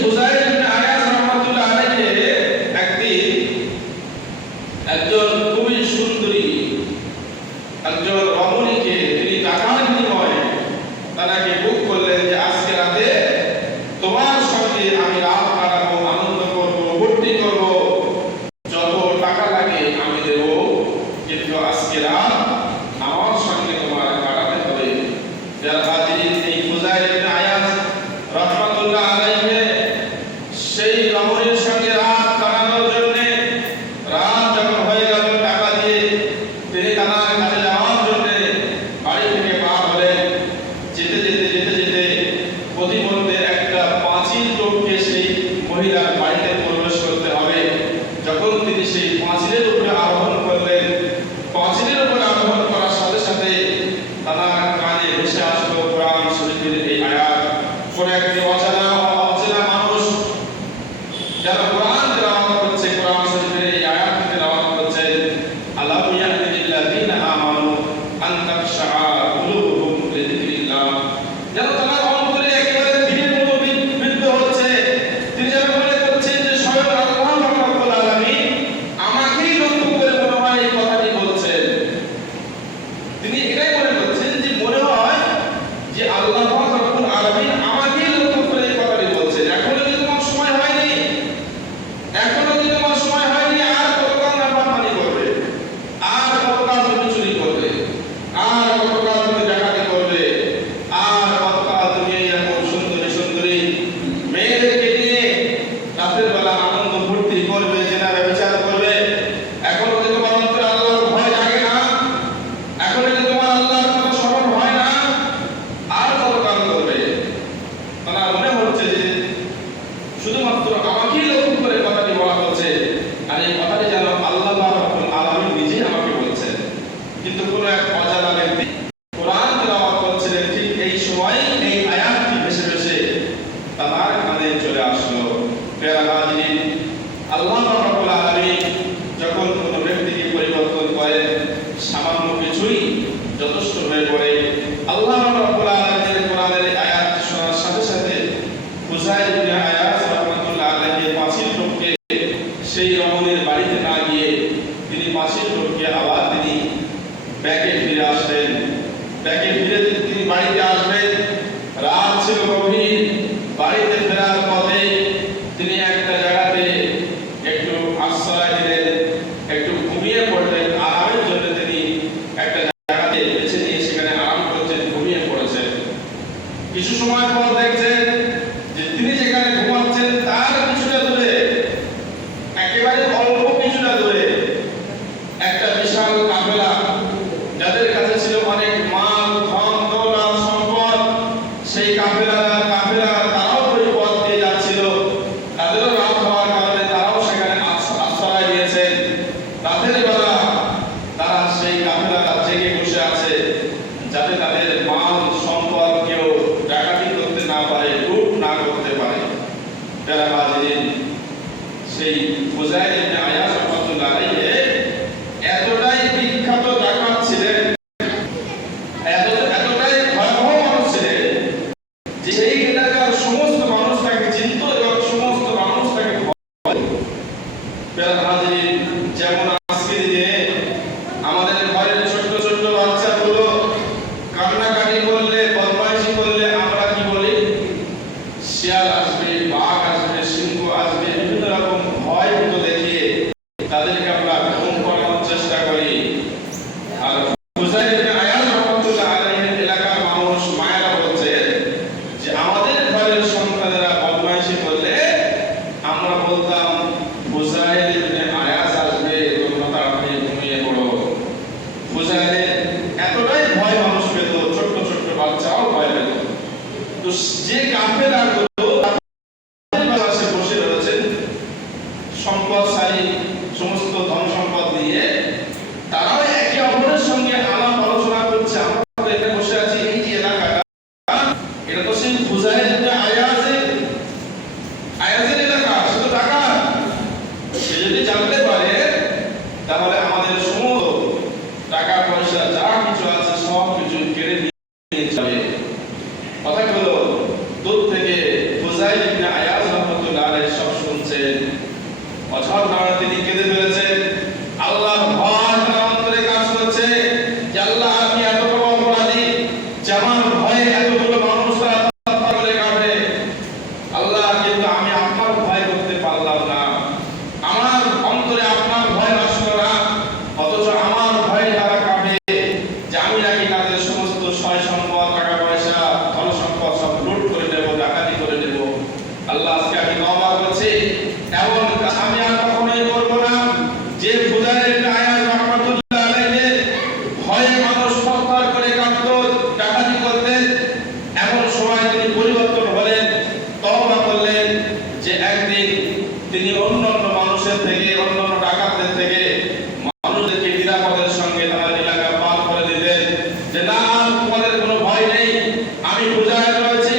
ফুজাইল ইবনে আয়াজ রাহমাতুল্লাহ আলাইহি একদিন একজন খুবই সুন্দরী একজন রমণীকে তিনি টাকার বিনিময়ে তাকে বুক করলেন যে আজকে রাতে তোমার সঙ্গে আমি রাত কাটাবো, আনন্দ করবো, ভর্তি করবো, যত টাকা লাগে আমি দেব, কিন্তু আজকে রাত আমার সঙ্গে তোমার কাটাতে হবে। যারা হাজিরিন, এই ফুজাইল ইবনে আয়াজ রাহমাতুল্লাহ আলাইহি সেই রমণীর সঙ্গে রাত কাটানোর জন্য রাত যখন হয়ে গেল টাকা দিয়ে তিনি তার কাছে যাওয়ার জন্য বাড়ি থেকে বার হলেন। যেতে যেতে যেতে যেতে প্রতিমধ্যে একটা পাঁচিল টপকে সেই মহিলার বাড়িতে প্রবেশ করতে হবে। যখন তিনি সেই পাঁচিলের উপরে আরোহণ করলেন, পাঁচিলের উপরে আরোহণ করার সাথে সাথে তার কানে ভেসে আসলো কোরআন শরীফের এই আয়াত। কোন একটি অচেনা মানুষ যারা কোরআন তেলাওয়াত করছে, কোরআন শরীফের এই আয়াত তেলাওয়াত করছে, আলাম ইয়ানি লিল্লাযিনা আমানু আন তাখশা কুলুবুহুম লিযিকরিল্লাহ, যেন তারা অন্তরে একেবারে ধীরের মতো বিদ্ধ হচ্ছে। তিনি যেন মনে করছেন যে স্বয়ং আল্লাহ রাব্বুল আলামিন আমাকেই লক্ষ্য করে মনে হয় এই কথাটি বলছেন। তিনি এটাই মনে করছেন যে মনে হয় যে আল্লাহ রাব্বুল আলামিন আমাকেই লক্ষ্য করে এই কথাটি বলছেন। এখনো কি তোমার সময় হয়নি? এখনো কি তোমার সময় হয়নি? আর কতকাল নাফরমানি করবে? আর কতকাল তুমি চুরি করবে? আর কতকাল তুমি ডাকাতি করবে? আর কতকাল তুমি এরকম সুন্দরী সুন্দরী মেয়েদেরকে নিয়ে রাতের বেলা আনন্দ ফুর্তি করবে, জেনারা বিচার করবে? এখনো কি তোমার অন্তরে আল্লাহর ভয় জাগে না? এখনো কি তোমার আল্লাহর কথা স্মরণ হয় না? আর কতকাল করবে? তার মনে হচ্ছে যে শুধুমাত্র আমাকেই লক্ষ্য করে কথাটি বলা হচ্ছে, আর এই কথাটি যেন আল্লাহ রাব্বুল আলামিন নিজেই আমাকে বলছেন। কিন্তু কোন এক অজানা ব্যক্তি কোরআন তেলাওয়াত করছিলেন, ঠিক এই সময় এই আয়াতটি ভেসে ভেসে তার কানে চলে আসলো। প্রিয় হাজিরিন, আল্লাহ রাব্বুল আলামিন যখন কোন ব্যক্তিকে পরিবর্তন করেন, সামান্য কিছুই যথেষ্ট হয়ে পড়ে। আল্লাহ রাব্বুল আলামিনের কোরআনের আয়াত শোনার সাথে সাথে ফুজাইল ইবনে আয়াজ রাহমাতুল্লাহ আলাইহি পাঁচিল টপকে সেই রমণীর বাড়িতে না গিয়ে তিনি পাঁচিল টপকে আবার তিনি ব্যাকে ফিরে আসলেন। ব্যাকে ফিরে তিনি বাড়িতে আসবেন, রাত ছিল গভীর। বাড়িতে ফেরার পথে তিনি একটা জায়গাতে একটু আশ্রয় নিলেন, একটু ঘুমিয়ে পড়লেন। আরামের জন্য তিনি একটা জায়গাতে বেছে নিয়ে সেখানে আরাম করছেন, ঘুমিয়ে পড়েছেন। কিছু সময় পর দেখছেন যে তিনি যেখানে ঘুমাচ্ছেন তার কিছুটা দূরে, একেবারে অল্প কিছুটা দূরে একটা বিশাল কাফেলা, যাদের কাছে ছিল অনেক মাল, ধন, দৌলত, সম্পদ, সেই কাফেলা তারাও ওই পথ দিয়ে যাচ্ছিল। তাদেরও রাত হওয়ার কারণে তারাও সেখানে আশ্রয় নিয়েছেন। রাতের বেলা তারা সেই কাফেলাটা জেগে বসে আছে, যাতে তাদের মাল সম্পদ কেউ ডাকাতি করতে না পারে, লুট না করতে পারে। যারা হাজিরিন, সেই ফুজাইল ইবনে আয়াজ রাহমাতুল্লাহ আলাইহি এতটাই বিখ্যাত ডাকাত ছিলেন, এতটাই ভয়াবহ মানুষ ছিলেন যে সেই এলাকার সমস্ত মানুষ তাকে চিনত এবং সমস্ত মানুষ তাকে ভয় করত। যারা হাজিরিন, যেমন আজকে যে আমাদের ঘরের ছোট্ট ছোট্ট বাচ্চাগুলো কান্নাকাটি করলে, বদমাইশি করলে আমরা কি বলি? শিয়াল আসবে, বাঘ আসবে, সিংহ আসবে, বিভিন্ন রকম ভয় ভীত দেখিয়ে তাদেরকে আমরা ঘুম করানোর চেষ্টা করি। আর ফুজাইল ইবনে আয়াজ রাহমাতুল্লাহ আলাইহির এলাকার মানুষ মায়েরা বলছে যে আমাদের ঘরের সন্তানেরা বদমাইশি করলে আমরা বলতাম ফুজাইল ইবনে আয়াজ আসবে, তোমরা তাড়াতাড়ি ঘুমিয়ে পড়ো। ফুজাইলের এতটাই ভয় মানুষ পেত, ছোট্ট ছোট্ট বাচ্চাও ভয় পেত। তো যে কাফেলাগুলো বসে রয়েছেন সম্পদশালী, সমস্ত ধন সম্পদ নিয়ে, তারাও একে অপরের সঙ্গে আলাপ আলোচনা করছে। আমরা এখানে বসে আছি, এই যে এলাকাটা, এটা তো সেই ফুজাইল ইবনে আয়াজের এলাকা, শুধু টাকা। সে যদি জানতে পারে তাহলে আমাদের সমস্ত টাকা পয়সা যা কিছু আছে সব কিছু কেড়ে নিয়ে যাবে। কথা হলো দূর থেকে ফুজাইল ইবনে আয়াজ ফেলেছেন, অঝর কারণে তিনি কেঁদে ফেলেছেন। আল্লাহর ভয় তার অন্তরে কাজ করছে যে আল্লাহ আমি এত বড় অপরাধী যে আমার ভয়ে এতগুলো মানুষ হত্যা করে কাটে। আল্লাহ কিন্তু আমি আপনার ভয় করতে পারলাম না, আমার অন্তরে আপনার ভয় আসলো না, অথচ আমার ভয়ে তারা কাটে যে আমি নাকি তাদের সমস্ত সয় সম্পদ, টাকা পয়সা, ধন সম্পদ সব লুট করে নেব, ডাকাতি করে নেব। আল্লাহ আজকে আমি তওবা করছি, এমন আমি আর কখনোই করব না। যে ফুজাইল ইবনে আয়াজ রাহমাতুল্লাহ আলাইহি ভয়ে মানুষ হত্যা করে কাটতো, ডাকাতি করতেন, এমন সময় তিনি পরিবর্তন হলেন, তওবা করলেন যে একদিন তিনি অন্যান্য মানুষের থেকে, অন্যান্য ডাকাতদের থেকে মানুষদেরকে নিরাপদের সঙ্গে তার এলাকা পার করে দিতেন যে না তোমাদের কোনো ভয় নেই, আমি ফুজাইল রয়েছি,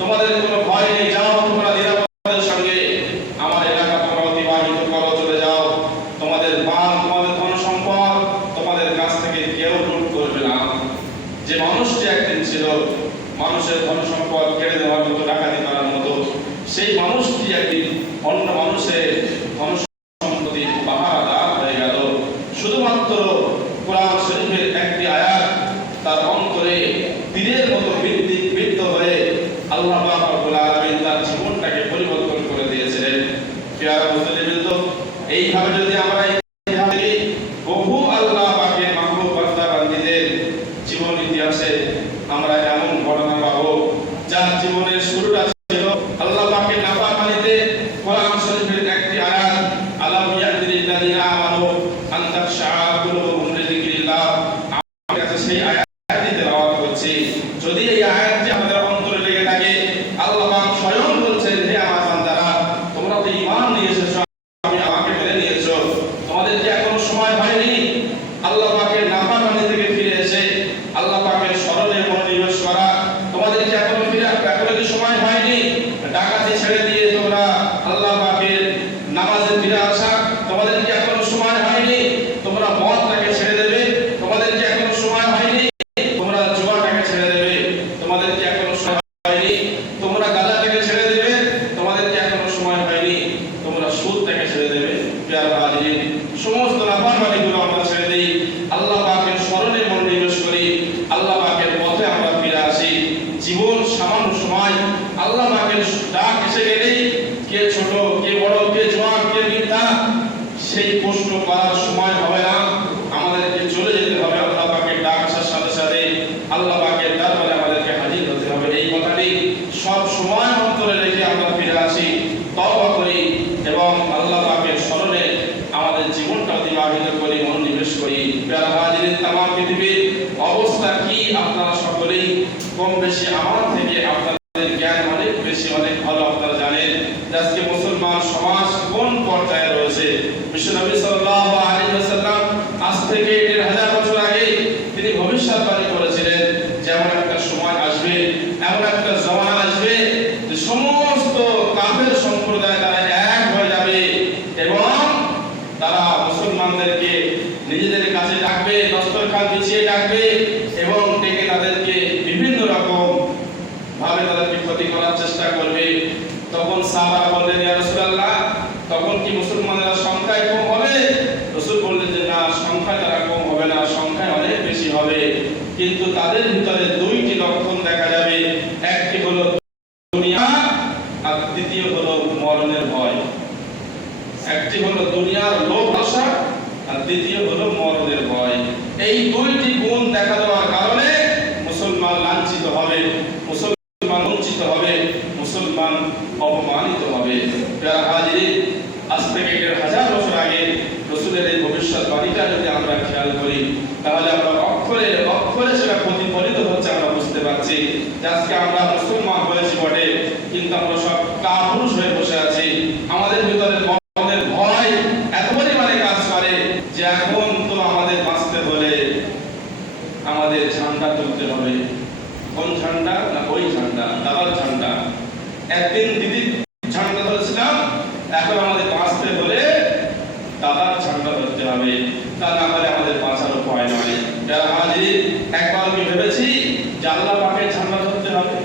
তোমাদের কোনো ভয় নেই, যাও তোমরা নিরাপদের সঙ্গে আমার এলাকা তোমরা অতিবাহিত করো, চলে যাও, তোমাদের মাল, তোমাদের ধন সম্পদ তোমাদের কাছ থেকে কেউ লুট করবে না। যে মানুষটি একদিন ছিল মানুষের ধন সম্পদ কেড়ে নেওয়ার মতো, ডাকাতি করার মতো, সেই মানুষটি একদিন অন্য মানুষের ধন সম্পত্তি পাহারাদার হয়ে গেল। শুধুমাত্র কোরআন শরীফের একটি আয়াত তার অন্তরে তীরের মতো বিদ্ধ হয়ে আল্লাহ পাক রব্বুল আলামিন তার জীবনটাকে পরিবর্তন করে দিয়েছিলেন। প্রিয় মুসলিমবৃন্দ, এইভাবে যদি আমরা ইতিহাসে বহু আল্লাহ পাকের মাহবুব বান্দা বান্দীদের জীবন ইতিহাসে আমরা এমন ঘটনা পাবো যার জীবনের শুরুটা ছিল আল্লাহ পাকের নাফরমানিতে। কোরআন শরীফের একটি আয়াত, আলাম ইয়াদিল্লাযিনা আমানু আন তাখশা কুলুবুহুম লিযিকরিল্লাহ, আমার কাছে সেই আয়াতটি তেলাওয়াত করছি। যদি এই আয়াতটি আমাদের অন্তরে লেগে থাকে, আল্লাহ পাক স্বয়ং বলছেন হে আমার বান্দারা তোমরা তো ঈমান নিয়ে এসেছো, আমি আমাকে মেনে নিয়েছো, তোমাদের কি এখনো সময় হয়নি আল্লাহ পাকের নাফরমানি থেকে ফিরে এসে আল্লাহ পাকের শরণে মনোনিবেশ করা? তোমাদের কি এখনো কি সময় হয়নি ডাকাতি ছেড়ে দিয়ে তোমরা আল্লাহ পাকের নামাজে ফিরে আসা? তোমাদের কি এখনো সময় হয়নি তোমরা মদটাকে ছেড়ে দেবে? তোমাদের কি এখনো সময় হয়নি তোমরা জুয়াটাকে ছেড়ে দেবে? তোমাদের কি এখনো সময় হয়নি তোমরা গাঁজাটাকে ছেড়ে দেবে? তোমাদের কি এখনো সময় হয়নি তোমরা সুদটাকে ছেড়ে দেবে? প্রিয় হাজিরিন, সমস্ত নাফরমানিগুলো আমরা ছেড়ে দেই, আল্লাহ পাকের শরণে মনোনিবেশ করি, আল্লাহ পাকের পথে আমরা ফিরে আসি। জীবন সামান্য সময়, আল্লাহ পাকের ডাক এসে গেলেই কে ছোট, কে বড়, কে জওয়ান, কে বৃদ্ধা, সেই প্রশ্ন করার সময় হবে না। আমাদেরকে চলে যেতে হবে আল্লাহ পাকের ডাক আসার সাথে সাথে, আল্লাহ পাকের দরবারে আমাদেরকে হাজির হতে হবে। এই কথাটি সব সময় অন্তরে রেখে আমরা ফিরে আসি, তওবা করি এবং আল্লাহ পাকের শরণে আমাদের জীবনটা অতিবাহিত করি, মনোনিবেশ করি। প্রিয় হাজিরিন, তামাম পৃথিবীর অবস্থা কি আপনারা সকলেই কম বেশি আমার থেকে আপনাদের জ্ঞান অনেক বেশি, অনেক ভালো আপনারা জানেন আজকে মুসলমান সমাজ কোন পর্যায়ে রয়েছে। বিশ্বনবী সাল্লাল্লাহু আলাইহি ওয়াসাল্লাম আজ থেকে ১৫০০ বছর আগে তিনি ভবিষ্যৎবাণী করেছিলেন যে এমন একটা সময় আসবে, এমন একটা জমানা আসবে যে সমস্ত কাফের সম্প্রদায় তারা এক হয়ে যাবে এবং তারা মুসলমানদেরকে নিজেদের কাছে ডাকবে, দস্তরখান বিছিয়ে ডাকবে এবং ডেকে তাদেরকে বিভিন্ন রকম ভাবে তাদেরকে ক্ষতি করার চেষ্টা করবে। তখন সাহাবারা বললেন ইয়া রাসূলুল্লাহ, তখন কি মুসলমানরা সংখ্যায় কম হবে? রাসূল বললেন যে না, সংখ্যায় তারা কম হবে না, সংখ্যায় অনেক বেশি হবে, কিন্তু তাদের ভিতরে দুইটি লক্ষণ দেখা যাবে। একটি হলো দুনিয়া আর দ্বিতীয় হলো মরণের ভয়। একটি হলো দুনিয়ার লোভ আশা আর দ্বিতীয় হলো মরণের ভয়। এই দুইটি গুণ দেখা দেওয়ার কারণে মুসলমান লাঞ্ছিত হবে, মুসলমান বঞ্চিত হবে, মুসলমান অপমানিত হবে। প্রিয় হাজিরিন, আজ থেকে ১৫০০ বছর আগে রাসূলের এই ভবিষ্যৎবাণীটা যদি আমরা খেয়াল করি তাহলে আমরা অক্ষরে অক্ষরে সেটা প্রতিফলিত হচ্ছে আমরা বুঝতে পারছি যে আজকে আমরা মুসলমান হয়েছি বটে, কিন্তু আমরা সব কাপুরুষ হয়ে বসে আছি। আমাদের ভিতরে মরণের ভয় এত পরিমাণে কাজ করে যে এখন তো আমাদের বাঁচতে হলে আমাদের ঝান্ডা তুলতে হবে। কোন ঝান্ডা? না ওই ঝান্ডা, দাদার ঝান্ডা। একদিন দিদির ঝান্ডা ধরেছিলাম, এখন আমাদের বাঁচতে হলে দাদার ঝান্ডা ধরতে হবে, তা না হলে আমাদের বাঁচার উপায় নয়। যারা হাজির, একবার কি ভেবেছি যে আল্লাহ পাকের ঝান্ডা ধরতে হবে?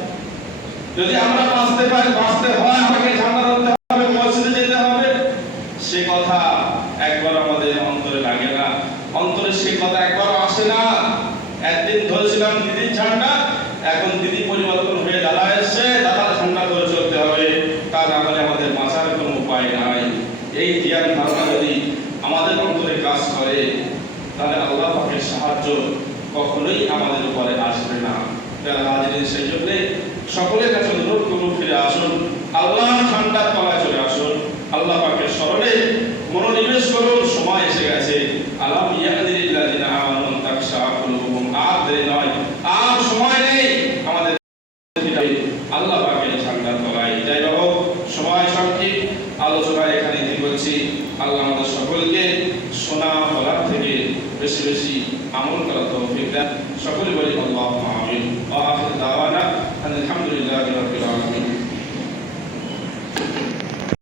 যদি আমরা বাঁচতে পারি, বাঁচতে হয় আমাকে ঝান্ডা ধরতে হবে, মসজিদে যেতে হবে, এই জ্ঞান ধারণা যদি আমাদের অন্তরে কাজ করে, তাহলে আল্লাহ পাকের সাহায্য কখনোই আমাদের উপরে আসবে না। হাজির সেই জন্য সকলের কাছে অনুরোধ করব, ফিরে আসুন, আল্লাহ ঠান্ডার তলায় চলে আসুন, আল্লাহ পাকের স্মরণে মনোনিবেশ করুন। সময় এসে গেছে। আলাম ইয়াহদিল্লাযিনা আমানু তাকশা কুলুবুহুম, আর দেরি নয়, আর সময় নেই আমাদের আল্লাহ পাকের ঠান্ডার তলায়। যাই হোক, সময় সংক্ষিপ্ত, আলোচনা এখানে কি করছি। আল্লাহ আমাদের সকলকে শোনা বলার থেকে বেশি বেশি আমল করার তৌফিক দেন। সকলে বলি আল্লাহুম্মা